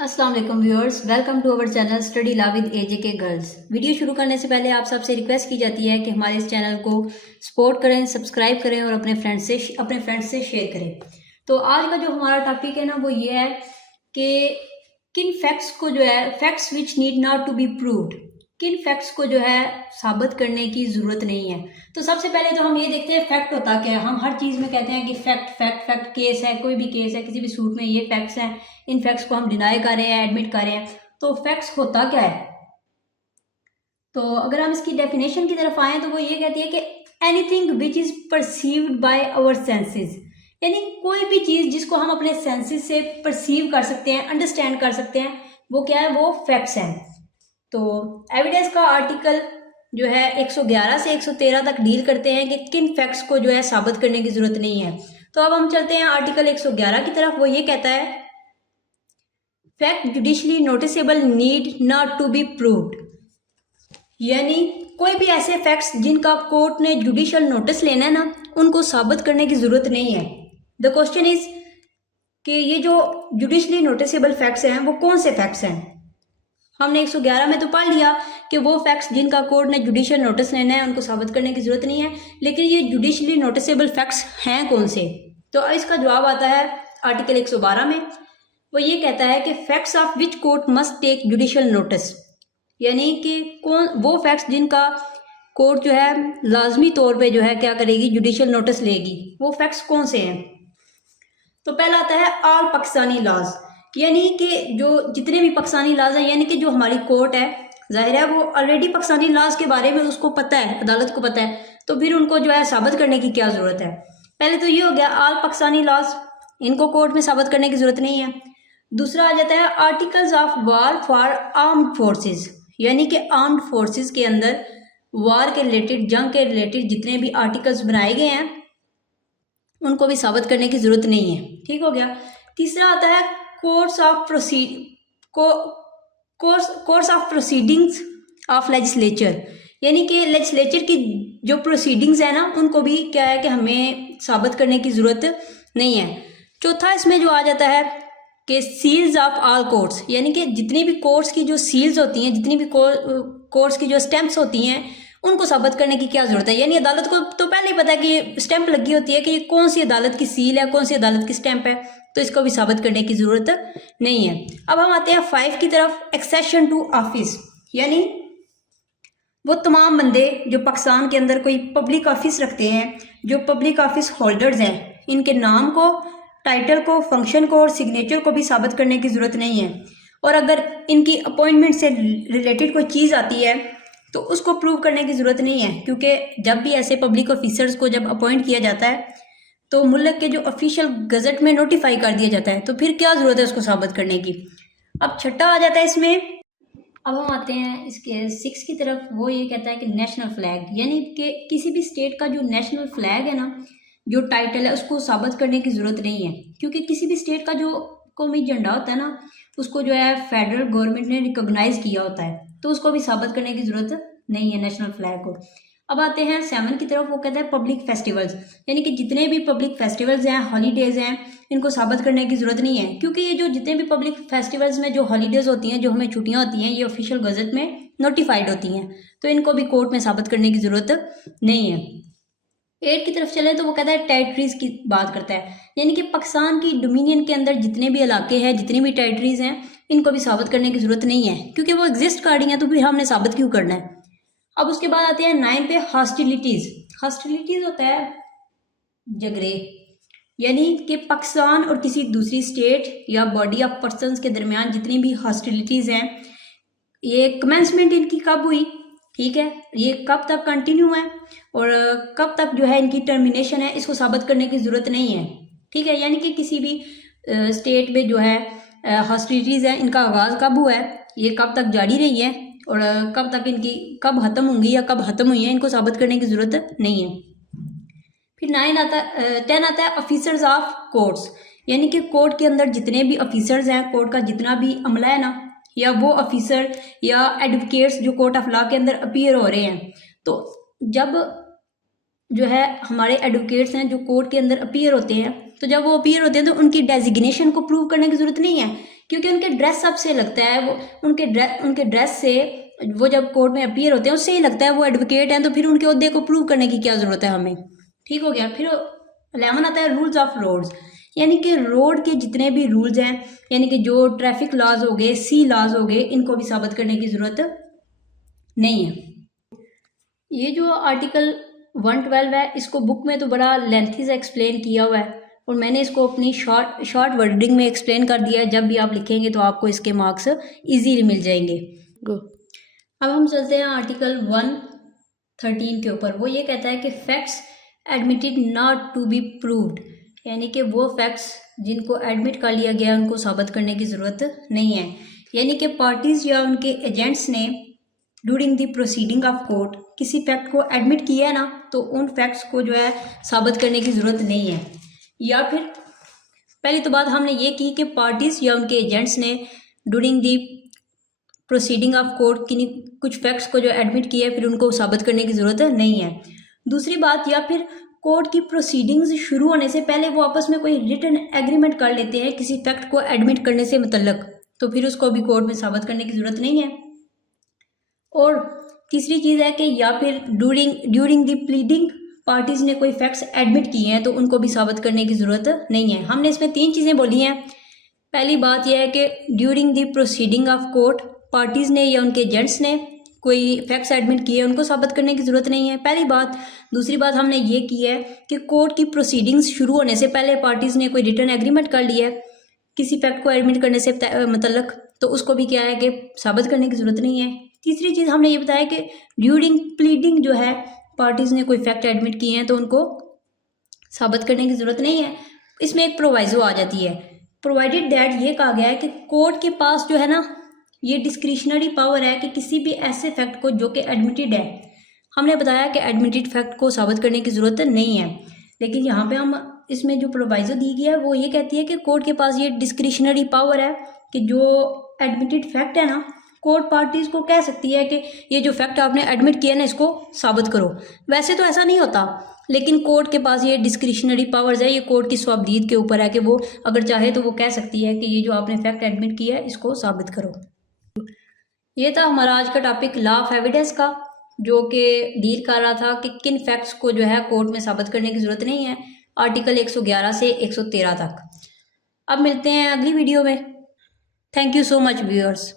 अस्सलाम वालेकुम viewers, welcome to our channel study law with AJK girls. Video शुरू करने से पहले आप सबसे रिक्वेस्ट की जाती है कि हमारे इस चैनल को सपोर्ट करें, सब्सक्राइब करें और अपने फ्रेंड्स से शेयर करें। तो आज का जो हमारा टॉपिक है ना वो ये है कि किन फैक्ट्स को जो है facts which need not to be proved, किन फैक्ट्स को जो है साबित करने की ज़रूरत नहीं है। तो सबसे पहले तो हम ये देखते हैं फैक्ट होता क्या है। हम हर चीज़ में कहते हैं कि फैक्ट फैक्ट फैक्ट, केस है, कोई भी केस है, किसी भी सूट में ये फैक्ट्स हैं, इन फैक्ट्स को हम डिनाई कर रहे हैं, एडमिट कर रहे हैं। तो फैक्ट्स होता क्या है? तो अगर हम इसकी डेफिनेशन की तरफ आए तो वो ये कहती है कि anything which is perceived by our senses, यानी कोई भी चीज़ जिसको हम अपने सेंसेस से परसीव कर सकते हैं, अंडरस्टैंड कर सकते हैं, वो क्या है, वो फैक्ट्स हैं। तो एविडेंस का आर्टिकल जो है 111 से 113 तक डील करते हैं कि किन फैक्ट्स को जो है साबित करने की जरूरत नहीं है। तो अब हम चलते हैं आर्टिकल 111 की तरफ। वो ये कहता है fact judicially noticeable need not to be proved, यानी कोई भी ऐसे फैक्ट्स जिनका कोर्ट ने जुडिशियल नोटिस लेना है ना, उनको साबित करने की जरूरत नहीं है। द क्वेश्चन इज कि ये जो जुडिशली नोटिसेबल फैक्ट्स हैं वो कौन से फैक्ट्स हैं। हमने 111 में तो पढ़ लिया कि वो फैक्ट्स जिनका कोर्ट ने जुडिशियल नोटिस लेना है उनको साबित करने की जरूरत नहीं है, लेकिन ये जुडिशली नोटिसेबल फैक्ट्स हैं कौन से। तो इसका जवाब आता है आर्टिकल 112 में। वो ये कहता है कि facts of which court must take judicial notice, यानी कि कौन वो फैक्ट्स जिनका कोर्ट जो है लाजमी तौर पे जो है क्या करेगी, जुडिशियल नोटिस लेगी। वो फैक्ट्स कौन से हैं? तो पहला आता है ऑल पाकिस्तानी लॉज, यानी कि जो जितने भी पाकिस्तानी लॉज हैं, यानी कि जो हमारी कोर्ट है, जाहिर है वो ऑलरेडी पाकिस्तानी लॉज के बारे में उसको पता है, अदालत को पता है, तो फिर उनको जो है साबित करने की क्या ज़रूरत है। पहले तो ये हो गया ऑल पाकिस्तानी लॉज, इनको कोर्ट में साबित करने की ज़रूरत नहीं है। दूसरा आ जाता है articles of war for armed forces, यानी कि आर्म्ड फोर्सेज के अंदर वार के रिलेटेड, जंग के रिलेटेड जितने भी आर्टिकल्स बनाए गए हैं उनको भी साबित करने की ज़रूरत नहीं है। ठीक हो गया। तीसरा आता है course of proceedings of legislature, यानी कि लेजिस्लेचर की जो प्रोसीडिंग्स है ना उनको भी क्या है कि हमें साबित करने की ज़रूरत नहीं है। चौथा इसमें जो आ जाता है कि सील्स ऑफ ऑल कोर्ट्स, यानी कि जितनी भी कोर्ट्स की जो सील्स होती हैं, जितनी भी कोर्ट्स की जो स्टैंप्स होती हैं, उनको साबित करने की क्या ज़रूरत है। यानी अदालत को तो पहले ही पता है कि स्टैंप लगी होती है कि कौन सी अदालत की सील है, कौन सी अदालत की स्टैंप है, तो इसको भी साबित करने की ज़रूरत नहीं है। अब हम आते हैं 5 की तरफ, एक्सेशन टू ऑफिस, यानी वो तमाम बंदे जो पाकिस्तान के अंदर कोई पब्लिक ऑफिस रखते हैं, जो पब्लिक ऑफिस होल्डर्स हैं, इनके नाम को, टाइटल को, फंक्शन को और सिग्नेचर को भी साबित करने की ज़रूरत नहीं है। और अगर इनकी अपॉइंटमेंट से रिलेटेड कोई चीज़ आती है तो उसको प्रूव करने की ज़रूरत नहीं है, क्योंकि जब भी ऐसे पब्लिक ऑफिसर्स को जब अपॉइंट किया जाता है तो मुल्क के जो ऑफिशियल गजट में नोटिफाई कर दिया जाता है, तो फिर क्या ज़रूरत है उसको साबित करने की। अब छठा आ जाता है इसमें। अब हम आते हैं इसके 6 की तरफ। वो ये कहता है कि नेशनल फ्लैग, यानी कि किसी भी स्टेट का जो नेशनल फ्लैग है ना, जो टाइटल है, उसको साबित करने की ज़रूरत नहीं है, क्योंकि किसी भी स्टेट का जो कौमी झंडा होता है ना, उसको जो है फेडरल गवर्नमेंट ने रिकॉग्नाइज किया होता है, तो उसको भी साबित करने की ज़रूरत नहीं है नेशनल फ्लैग को। अब आते हैं 7 की तरफ। वो कहता है पब्लिक फेस्टिवल्स, यानी कि जितने भी पब्लिक फेस्टिवल्स हैं, हॉलीडेज हैं, इनको साबित करने की ज़रूरत नहीं है, क्योंकि ये जो जितने भी पब्लिक फेस्टिवल्स में जो हॉलीडेज होती हैं, जो हमें छुट्टियां होती हैं, ये ऑफिशियल गजट में नोटिफाइड होती हैं, तो इनको भी कोर्ट में साबित करने की ज़रूरत नहीं है। 8 की तरफ चले तो वो कहता है टेरिटरीज की बात करता है, यानी कि पाकिस्तान की डोमिनियन के अंदर जितने भी इलाके हैं, जितनी भी टेरिटरीज हैं, इनको भी साबित करने की ज़रूरत नहीं है, क्योंकि वो एग्जिस्ट कर रही हैं, तो फिर हमने साबित क्यों करना है। अब उसके बाद आते हैं 9 पे हॉस्टिलिटीज़। हॉस्टिलिटीज़ होता है झगड़े, यानी कि पाकिस्तान और किसी दूसरी स्टेट या बॉडी ऑफ पर्सनस के दरमियान जितनी भी हॉस्टिलिटीज़ हैं, ये कमेंसमेंट इनकी कब हुई, ठीक है, ये कब तक कंटिन्यू है और कब तक जो है इनकी टर्मिनेशन है, इसको साबित करने की ज़रूरत नहीं है। ठीक है, यानी कि किसी भी स्टेट में जो है हॉस्टिलिटीज़ है, इनका आगाज़ कब हुआ है, ये कब तक जारी रही है और कब तक इनकी कब ख़त्म होंगी या कब ख़त्म हुई है, इनको साबित करने की ज़रूरत नहीं है। फिर 10 आता है ऑफिसर्स ऑफ कोर्ट्स, यानी कि कोर्ट के अंदर जितने भी ऑफिसर्स हैं, कोर्ट का जितना भी अमला है ना, या वो ऑफिसर या एडवोकेट्स जो कोर्ट ऑफ लॉ के अंदर अपीयर हो रहे हैं, तो जब जो है हमारे एडवोकेट्स हैं जो कोर्ट के अंदर अपीयर होते हैं, तो जब वो अपीयर होते हैं तो उनकी डेजिग्नेशन को प्रूव करने की ज़रूरत नहीं है क्योंकि उनके ड्रेस अब से लगता है, वो उनके ड्रेस से वो जब कोर्ट में अपीयर होते हैं उससे ही लगता है वो एडवोकेट हैं, तो फिर उनके ओहदे को प्रूव करने की क्या ज़रूरत है हमें। ठीक हो गया। फिर 11 आता है रूल्स ऑफ रोड्स, यानी कि रोड के जितने भी रूल्स हैं, यानी कि जो ट्रैफिक लॉज हो गए, सी लॉज हो गए, इनको भी साबित करने की ज़रूरत नहीं है। ये जो आर्टिकल 112 है, इसको बुक में तो बड़ा लेंथी से एक्सप्लेन किया हुआ है और मैंने इसको अपनी शॉर्ट वर्डिंग में एक्सप्लेन कर दिया है। जब भी आप लिखेंगे तो आपको इसके मार्क्स इजीली मिल जाएंगे। अब हम चलते हैं आर्टिकल 113 के ऊपर। वो ये कहता है कि facts admitted not to be proved, यानी कि वो फैक्ट्स जिनको एडमिट कर लिया गया उनको साबित करने की ज़रूरत नहीं है। यानी कि पार्टीज़ या उनके एजेंट्स ने during the proceeding of court किसी फैक्ट को एडमिट किया है ना, तो उन फैक्ट्स को जो है साबित करने की ज़रूरत नहीं है। या फिर पहली तो बात हमने ये की कि पार्टीज़ या उनके एजेंट्स ने during the proceeding of court कुछ फैक्ट्स को जो एडमिट किया है, फिर उनको साबित करने की ज़रूरत नहीं है। दूसरी बात, या फिर कोर्ट की प्रोसीडिंग्स शुरू होने से पहले वो आपस में कोई रिटन एग्रीमेंट कर लेते हैं किसी फैक्ट को एडमिट करने से मुतल्लक, तो फिर उसको भी कोर्ट में साबित करने की ज़रूरत नहीं है। और तीसरी चीज़ है कि या फिर ड्यूरिंग द प्लीडिंग पार्टीज़ ने कोई फैक्ट्स एडमिट किए हैं तो उनको भी साबित करने की ज़रूरत नहीं है। हमने इसमें 3 चीज़ें बोली हैं। पहली बात यह है कि during the proceeding of court parties ने या उनके एजेंट्स ने कोई फैक्ट्स एडमिट किए, उनको साबित करने की ज़रूरत नहीं है, पहली बात। दूसरी बात हमने ये की है कि कोर्ट की प्रोसीडिंग्स शुरू होने से पहले पार्टीज़ ने कोई रिटर्न एग्रीमेंट कर लिया है किसी फैक्ट को एडमिट करने से मतलब, तो उसको भी क्या है कि साबित करने की ज़रूरत नहीं है। तीसरी चीज़ हमने ये बताया कि ड्यूरिंग प्लीडिंग जो है पार्टीज़ ने कोई फैक्ट एडमिट किए हैं तो उनको साबित करने की ज़रूरत नहीं है। इसमें एक प्रोवाइजो आ जाती है, प्रोवाइडेड दैट, ये कहा गया है कि कोर्ट के पास जो है ना ये डिस्क्रिशनरी पावर है कि किसी भी ऐसे फैक्ट को जो कि एडमिटेड है, हमने बताया कि एडमिटेड फैक्ट को साबित करने की ज़रूरत नहीं है, लेकिन यहाँ पे हम इसमें जो प्रोवाइजो दी गई है वो ये कहती है कि कोर्ट के पास ये डिस्क्रिशनरी पावर है कि जो एडमिटेड फैक्ट है ना, कोर्ट पार्टीज को कह सकती है कि ये जो फैक्ट आपने एडमिट किया ना इसको साबित करो। वैसे तो ऐसा नहीं होता, लेकिन कोर्ट के पास ये डिस्क्रिशनरी पावर्स है, ये कोर्ट की स्वाबदीद के ऊपर है कि वो अगर चाहे तो वो कह सकती है कि ये जो आपने फैक्ट एडमिट किया है इसको साबित करो। ये था हमारा आज का टॉपिक लॉ ऑफ एविडेंस का, जो कि डील कर रहा था कि किन फैक्ट्स को जो है कोर्ट में साबित करने की ज़रूरत नहीं है, आर्टिकल 111 से 113 तक। अब मिलते हैं अगली वीडियो में। Thank you so much viewers.